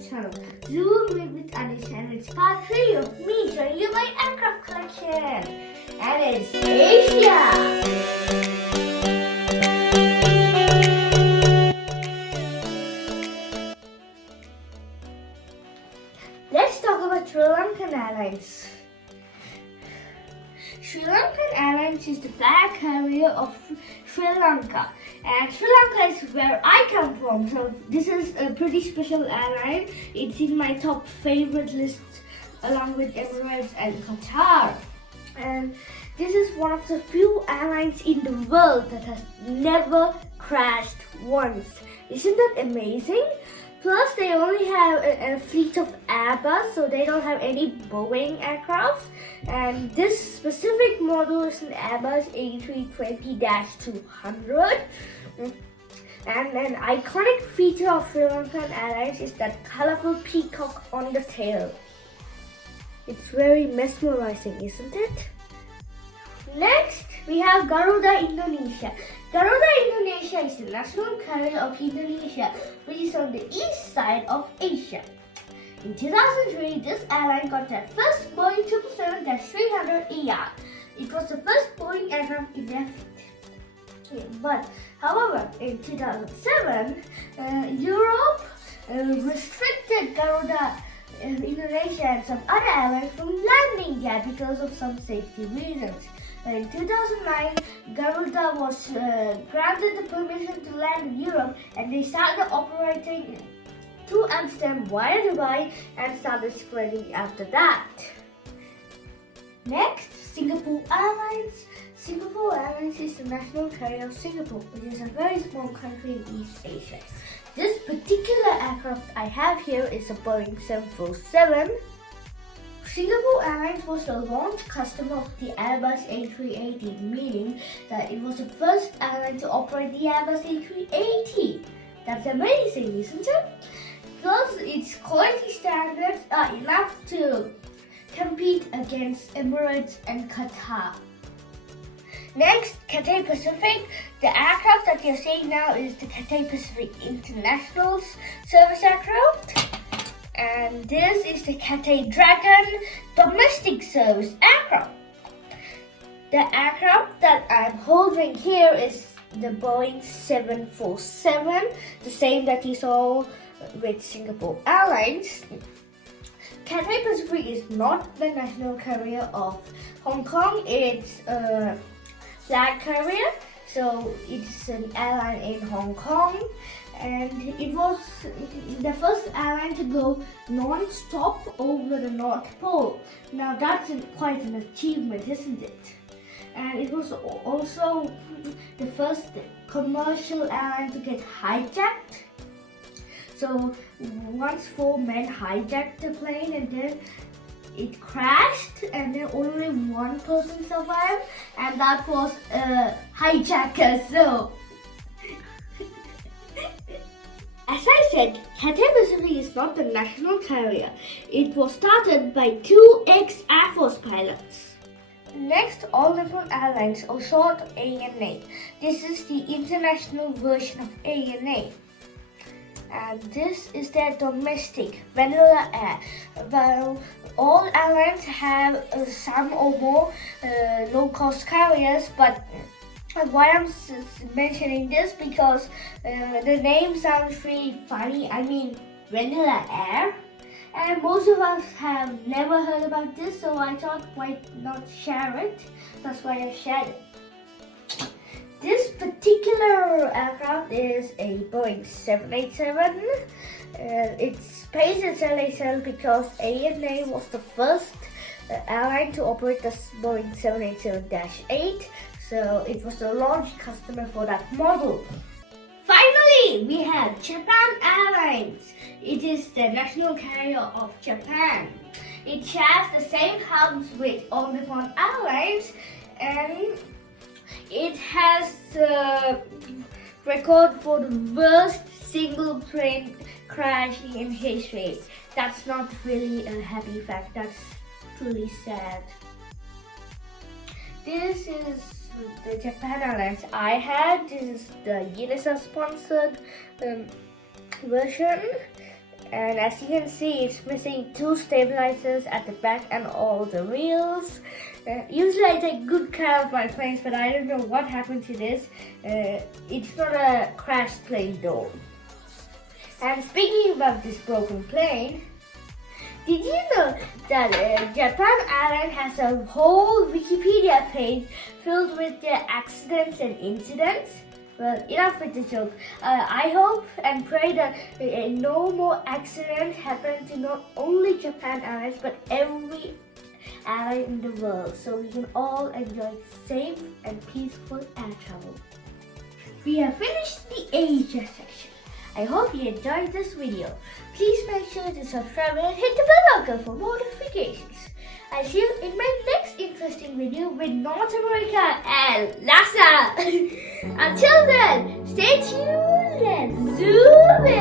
channel, Zoom with Anish, and it's part 3 of me showing you my aircraft collection. And it's Asia! Let's talk about Sri Lankan Airlines. Sri Lankan Airlines is the flag carrier of Sri Lanka, and Sri Lanka is where I come from, so this is a pretty special airline. It's in my top favorite list along with Emirates and Qatar. And this is one of the few airlines in the world that has never crashed once. Isn't that amazing? Plus, they only have a fleet of Airbus, so they don't have any Boeing aircraft. And this specific model is an Airbus A320-200. And an iconic feature of Sri Lankan Airlines is that colorful peacock on the tail. It's very mesmerizing, isn't it? Next, we have Garuda Indonesia. Garuda Indonesia is the national carrier of Indonesia, which is on the east side of Asia. In 2003, this airline got their first Boeing 777-300ER. It was the first Boeing aircraft in their fleet. But, however, in 2007, Europe restricted Garuda Indonesia and some other airlines from landing there because of some safety reasons. In 2009, Garuda was granted the permission to land in Europe, and they started operating to Amsterdam via Dubai and started spreading after that. Next, Singapore Airlines. Singapore Airlines is the national carrier of Singapore, which is a very small country in East Asia. This particular aircraft I have here is a Boeing 747. Singapore Airlines was a launch customer of the Airbus A380, meaning that it was the first airline to operate the Airbus A380. That's amazing, isn't it? Plus, its quality standards are enough to compete against Emirates and Qatar. Next, Cathay Pacific. The aircraft that you're seeing now is the Cathay Pacific International Service aircraft. And this is the Cathay Dragon Domestic Service aircraft. The aircraft that I'm holding here is the Boeing 747, the same that you saw with Singapore Airlines. Cathay Pacific is not the national carrier of Hong Kong. It's a flag carrier, so it's an airline in Hong Kong. And it was the first airline to go non-stop over the North Pole. Now that's quite an achievement, isn't it? And it was also the first commercial airline to get hijacked. So once 4 men hijacked the plane, and then it crashed, and then only one person survived, and that was a hijacker. So as I said, Cathay Pacific is not the national carrier. It was started by 2 ex-Air Force pilots. Next, All Nippon Airlines, or short ANA. This is the international version of ANA. And this is their domestic vanilla air. Well, all airlines have some or more low-cost carriers, but why I'm mentioning this, because the name sounds really funny. I mean, vanilla air, and most of us have never heard about this, so I thought why not share it. That's why I shared it. This particular aircraft is a Boeing 787. It's based in 787 because ANA was the first airline to operate the Boeing 787-8. So it was the launch customer for that model. Finally, we have Japan Airlines. It is the national carrier of Japan. It shares the same hubs with All Nippon Airlines, and it has the record for the worst single plane crash in history. That's not really a happy fact. That's truly sad. This is the Japan Airlines I had. This is the UNISA sponsored version, And as you can see, it's missing 2 stabilizers at the back and all the wheels. Usually I take good care of my planes, but I don't know what happened to this. It's not a crashed plane though. And speaking about this broken plane, did you know that Japan Airlines has a whole Wikipedia page filled with their accidents and incidents? Well, enough with the joke. I hope and pray that no more accidents happen to not only Japan Airlines but every airline in the world, so we can all enjoy safe and peaceful air travel. We have finished the Asia section. I hope you enjoyed this video. Please make sure to subscribe and hit the bell icon for more notifications. I'll see you in my next interesting video with North America and NASA. Until then, stay tuned and zoom in.